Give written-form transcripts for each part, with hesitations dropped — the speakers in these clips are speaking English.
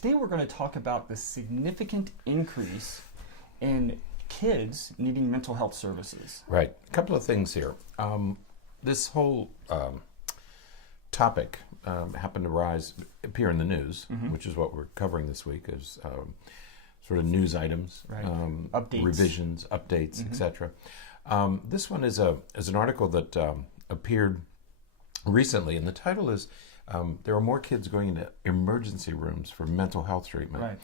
Today we're going to talk about the significant increase in kids needing mental health services. Right. A couple of things here. This whole topic happened to appear in the news, which is what we're covering this week, as sort of news items, Right. Updates. revisions, updates, etc. This one is an article that appeared recently, and the title is "There are more kids going into emergency rooms for mental health treatment." Right.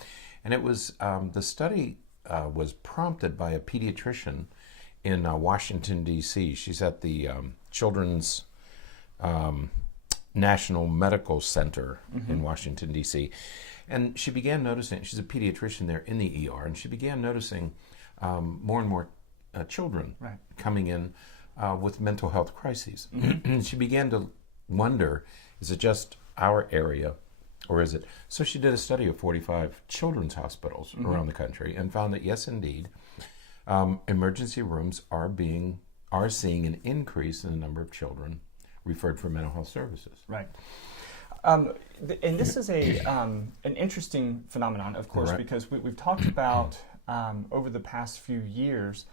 And it was the study was prompted by a pediatrician in Washington, D.C. She's at the Children's National Medical Center in Washington, D.C. And she began noticing, she's a pediatrician there in the ER, and she began noticing more and more children Right. coming in with mental health crises. She began to wonder, is it just our area, or is it? So she did a study of 45 children's hospitals around the country and found that, yes, indeed, emergency rooms are seeing an increase in the number of children referred for mental health services. Right. And this is an interesting phenomenon, of course, Right. because we've talked about over the past few years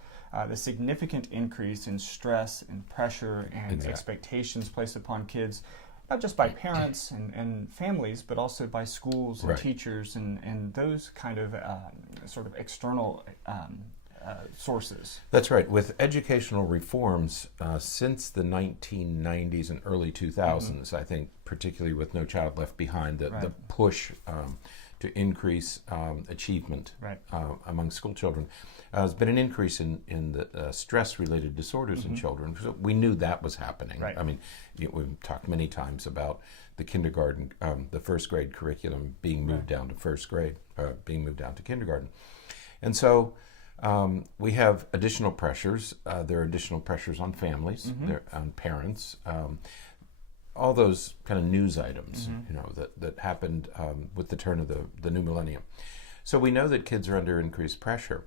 the significant increase in stress and pressure and Exactly. expectations placed upon kids, not just by parents and families, but also by schools and Right. teachers and those kind of sort of external sources. That's right. With educational reforms since the 1990s and early 2000s, I think, particularly with No Child Left Behind, the Right. push to increase achievement Right. among school children, has been an increase in the stress-related disorders in children. So we knew that was happening. Right. I mean, we've talked many times about the kindergarten, the first grade curriculum being moved down to first grade, being moved down to kindergarten. And so we have additional pressures. There are additional pressures on families, on parents, all those kind of news items, that happened with the turn of the new millennium. So we know that kids are under increased pressure,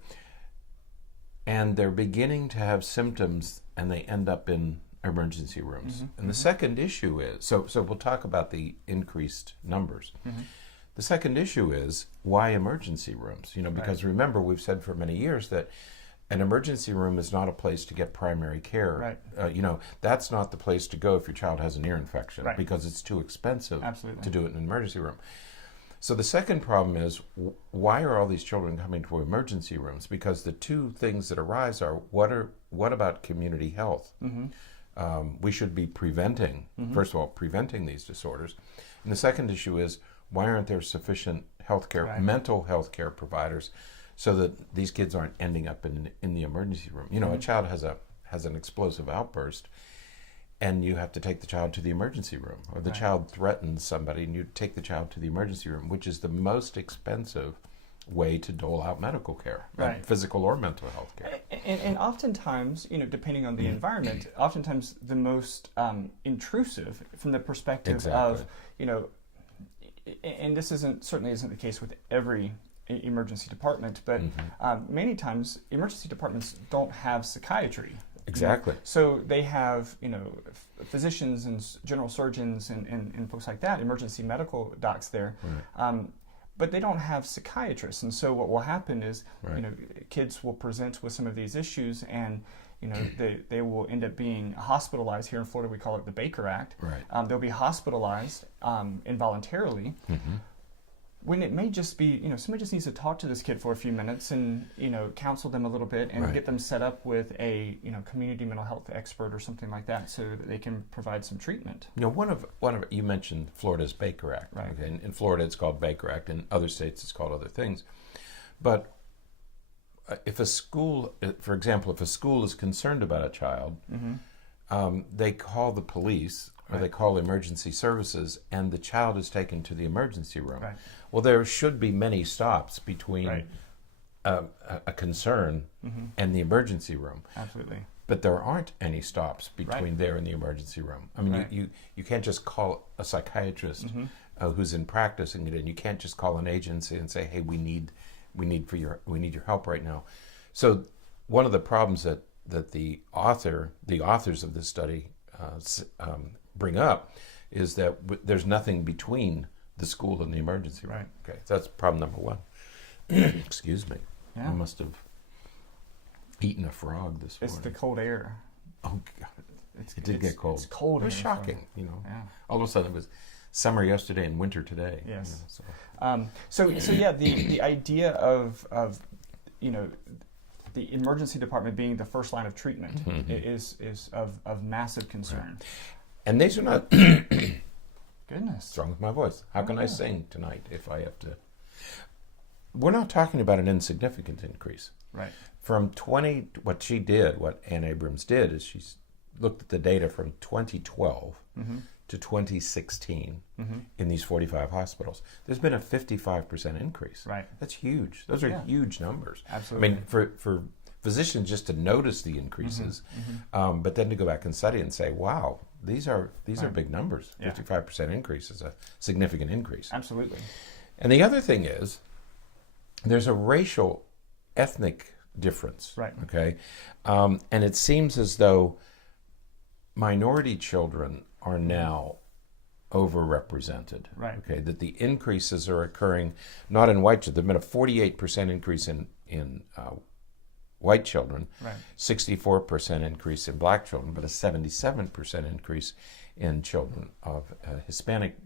and they're beginning to have symptoms, and they end up in emergency rooms. And the second issue is, so we'll talk about the increased numbers. The second issue is, why emergency rooms? Because remember, we've said for many years that an emergency room is not a place to get primary care. Right. That's not the place to go if your child has an ear infection, Right. because it's too expensive Absolutely. to do it in an emergency room. So the second problem is, why are all these children coming to emergency rooms? Because the two things that arise are, what about community health? We should be preventing, first of all, preventing these disorders. And the second issue is, why aren't there sufficient healthcare, Right. mental health care providers, so that these kids aren't ending up in the emergency room? A child has an explosive outburst, and you have to take the child to the emergency room, or the Right. child threatens somebody, and you take the child to the emergency room, which is the most expensive way to dole out medical care, Right. physical or mental health care. And oftentimes, depending on the environment, oftentimes the most intrusive from the perspective Exactly. of, and this certainly isn't the case with every emergency department, but many times emergency departments don't have psychiatry. Exactly. So they have, physicians and general surgeons and folks like that, emergency medical docs there. Right. But they don't have psychiatrists, and so what will happen is, Right. kids will present with some of these issues, and they will end up being hospitalized. Here in Florida, we call it the Baker Act. Right. They'll be hospitalized involuntarily. When it may just be, somebody just needs to talk to this kid for a few minutes and, counsel them a little bit and Right. get them set up with a, community mental health expert or something like that, so that they can provide some treatment. One of you mentioned Florida's Baker Act. Right. Okay? In Florida, it's called Baker Act. In other states, it's called other things. But if a school, for example, if a school is concerned about a child, they call the police, or Right. they call emergency services, and the child is taken to the emergency room. Right. Well, there should be many stops between Right. a concern and the emergency room. Absolutely. But there aren't any stops between Right. there and the emergency room. I mean, Right. you can't just call a psychiatrist who's in practice, and you can't just call an agency and say, "Hey, we need your help right now." So one of the problems that the authors of this study bring up is that there's nothing between the school in the emergency room. Right. Okay, so that's problem number one. Excuse me. Yeah. I must have eaten a frog this It's morning. the cold air. Oh, God. It did get cold. It's cold. It was here, shocking, so, you know. Yeah. All of a sudden it was summer yesterday and winter today. Yes. You know, So yeah, the idea of you know, the emergency department being the first line of treatment is of massive concern. Right. And these are not. Goodness. What's wrong with my voice? How can I sing tonight if I have to? We're not talking about an insignificant increase. Right. From what Ann Abrams did is she looked at the data from 2012 to 2016 in these 45 hospitals. There's been a 55% increase. Right. That's huge. Those are huge numbers. Absolutely. I mean, for physicians just to notice the increases, but then to go back and study and say, wow, these are big numbers. Yeah. 55% increase is a significant increase. Absolutely. And the other thing is, there's a racial, ethnic difference. Right. Okay, and it seems as though minority children are now overrepresented. Right. Okay, that the increases are occurring not in white children. There's been a 48% increase in white children, Right. 64% increase in black children, but a 77% increase in children of Hispanic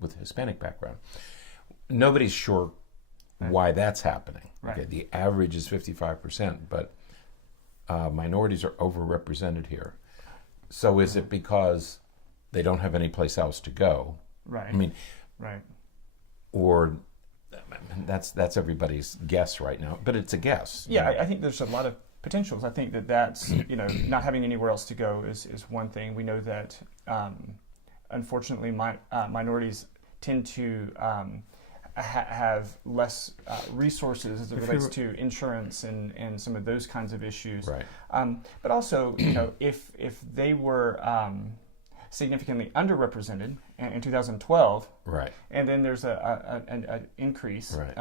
background. Nobody's sure why that's happening. Right. Okay, the average is 55%, but minorities are overrepresented here. So is it because they don't have any place else to go? Right. I mean, right. or that's everybody's guess right now, but it's a guess. Yeah, I think there's a lot of potentials. I think that's, you know, not having anywhere else to go is one thing. We know that, unfortunately, minorities tend to have less resources as it relates to insurance and some of those kinds of issues. Right. But also, you know, if they were significantly underrepresented in 2012, Right. and then there's an increase, Right.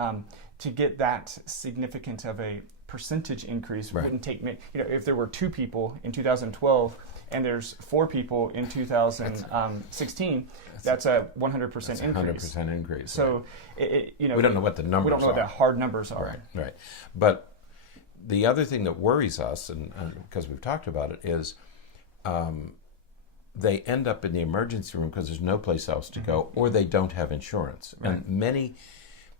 to get that significant of a percentage increase Right. wouldn't take, you know, if there were 2 people in 2012 and there's 4 people in 2016, that's a 100% increase. 100% increase. So, right. you know, we don't know what the numbers are. We don't know what the hard numbers are. Right, right. But the other thing that worries us, and because we've talked about it, is they end up in the emergency room because there's no place else to go, or they don't have insurance. Right. And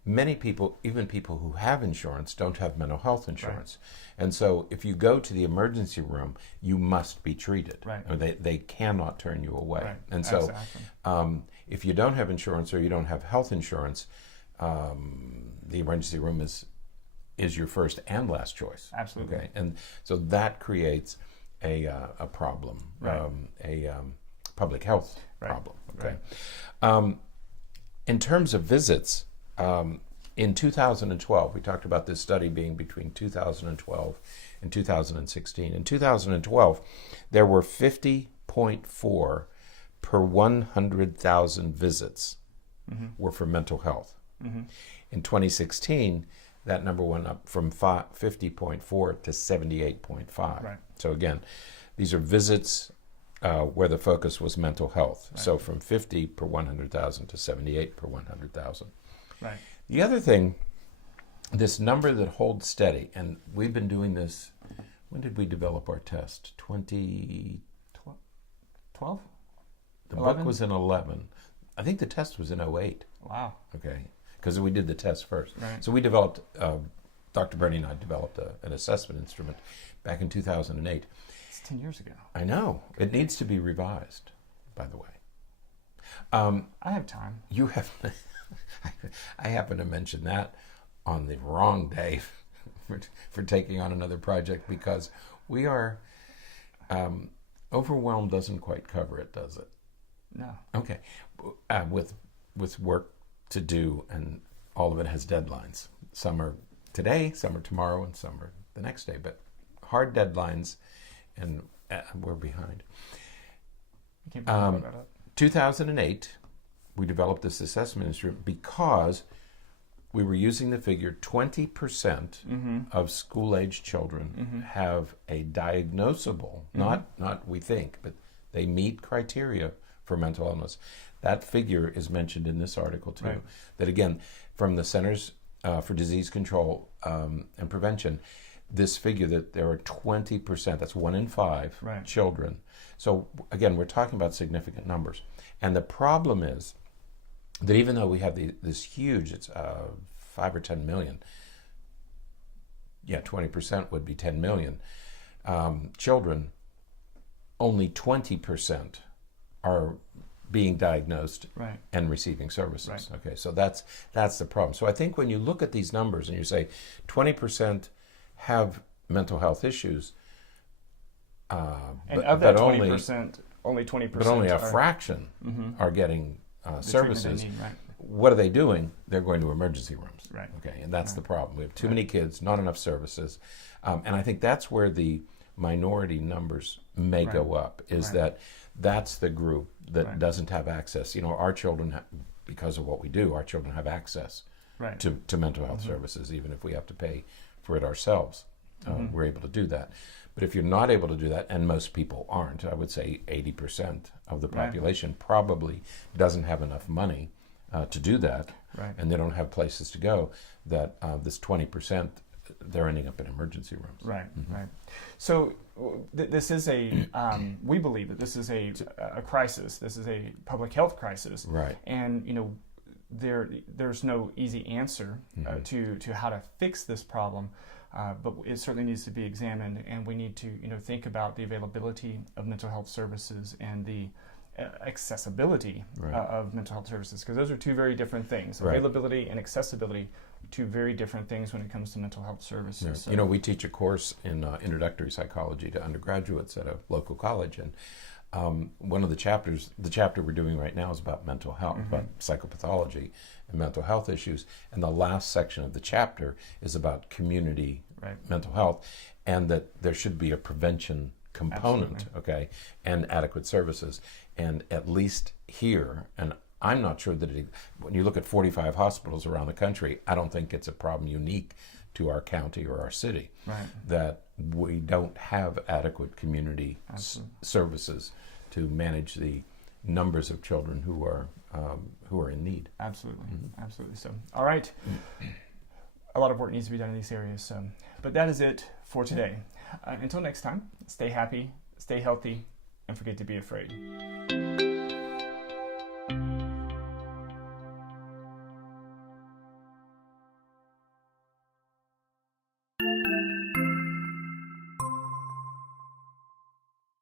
many people, even people who have insurance, don't have mental health insurance. Right. And so if you go to the emergency room, you must be treated. Right. Or they cannot turn you away. Right. And so exactly. If you don't have insurance or you don't have health insurance, the emergency room is your first and last choice. Absolutely. Okay. And so that creates a problem, right. A public health right. problem. Okay. Right. In terms of visits, in 2012, we talked about this study being between 2012 and 2016. In 2012, there were 50.4 per 100,000 visits were for mental health. In 2016, that number went up from 50.4 to 78.5. Right. So again, these are visits where the focus was mental health. Right. So from 50 per 100,000 to 78 per 100,000. Right. The other thing, this number that holds steady, and we've been doing this, when did we develop our test? 2012? The 11? Book was in 11. I think the test was in 08. Wow. Okay, because we did the test first. Right. So we developed, Dr. Berney and I developed an assessment instrument back in 2008. It's 10 years ago. I know. It needs to be revised, by the way. I have time. You have... I happen to mention that on the wrong day for taking on another project because we are overwhelmed doesn't quite cover it, does it? No. Okay. With work to do, and all of it has deadlines. Some are today, some are tomorrow, and some are the next day. But hard deadlines, and we're behind. You can't bring that up. 2008. We developed this assessment instrument because we were using the figure 20% of school-age children have a diagnosable, not we think, but they meet criteria for mental illness. That figure is mentioned in this article too. Right. That again, from the Centers for Disease Control and Prevention, this figure that there are 20%, that's 1 in 5 right. children. So again, we're talking about significant numbers. And the problem is that even though we have this huge, it's 5 or 10 million, 20% would be 10 million children, only 20% are being diagnosed right. and receiving services. Right. Okay, so that's the problem. So I think when you look at these numbers and you say 20% have mental health issues, and of that 20%, only 20%, but only a fraction are getting services. Need, right. What are they doing? They're going to emergency rooms. Right. Okay, and that's right. the problem. We have too many kids, not enough services, and I think that's where the minority numbers may right. go up. Is that that's the group that right. doesn't have access. You know, our children, because of what we do, our children have access right. to mental health services, even if we have to pay for it ourselves. We're able to do that. But if you're not able to do that, and most people aren't, I would say 80% of the population right. probably doesn't have enough money to do that, right. and they don't have places to go, that this 20%, they're ending up in emergency rooms. Right, right. So this is we believe that this is a crisis. This is a public health crisis. Right. And, you know, there's no easy answer to how to fix this problem. But it certainly needs to be examined, and we need to, you know, think about the availability of mental health services and the accessibility right. of mental health services, because those are two very different things. Right. Availability and accessibility, two very different things when it comes to mental health services. Yeah. So, you know, we teach a course in introductory psychology to undergraduates at a local college, and one of the chapter we're doing right now is about mental health, about psychopathology and mental health issues, and the last section of the chapter is about community right. mental health, and that there should be a prevention component, Absolutely. okay, and adequate services. And at least here, and I'm not sure that when you look at 45 hospitals around the country, I don't think it's a problem unique to our county or our city, right. that we don't have adequate community services to manage the numbers of children who are in need. Absolutely, absolutely. So, all right. A lot of work needs to be done in these areas. But that is it for today. Until next time, stay happy, stay healthy, and forget to be afraid.